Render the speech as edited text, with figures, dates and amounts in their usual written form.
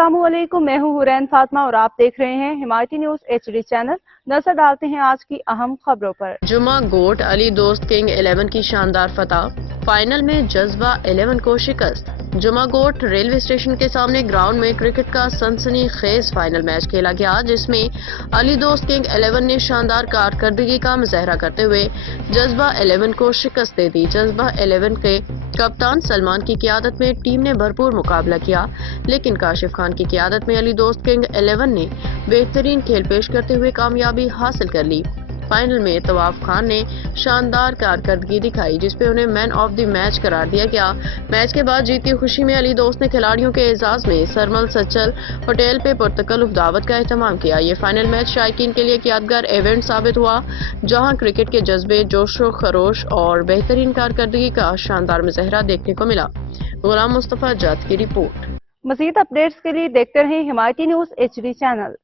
अस्सलाम वालेकुम, मैं हूँ हुरैन फातिमा और आप देख रहे हैं हिमायती न्यूज HD चैनल। नजर डालते हैं आज की अहम खबरों पर। जुमा गोट अली दोस्त किंग 11 की शानदार फतह, फाइनल में जज्बा 11 को शिकस्त। जुमा गोट रेलवे स्टेशन के सामने ग्राउंड में क्रिकेट का सनसनी खेज फाइनल मैच खेला गया, जिसमें अली दोस्त किंग 11 ने शानदार कारकर्दगी का मुजाहरा करते हुए जज्बा 11 को शिकस्त दे दी। जज्बा 11 के कप्तान सलमान की क़ियादत में टीम ने भरपूर मुकाबला किया, लेकिन काशिफ खान की क़ियादत में अली दोस्त किंग 11 ने बेहतरीन खेल पेश करते हुए कामयाबी हासिल कर ली। फाइनल में तवाफ खान ने शानदार कारकर्दगी दिखाई, जिसपे उन्हें मैन ऑफ द मैच करार दिया गया। मैच के बाद जीत की खुशी में अली दोस्त ने खिलाड़ियों के एजाज में सरमल सचल होटल पे पुरतकल्लुफ दावत का एहतमाम किया। ये फाइनल मैच शायकीन के लिए एक यादगार इवेंट साबित हुआ, जहां क्रिकेट के जज्बे, जोशो खरोश और बेहतरीन कारकर्दगी का शानदार मुजाहरा देखने को मिला। गुलाम मुस्तफा जात की रिपोर्ट। मजीद अपडेट्स के लिए देखते रहें हिमायती न्यूज HD चैनल।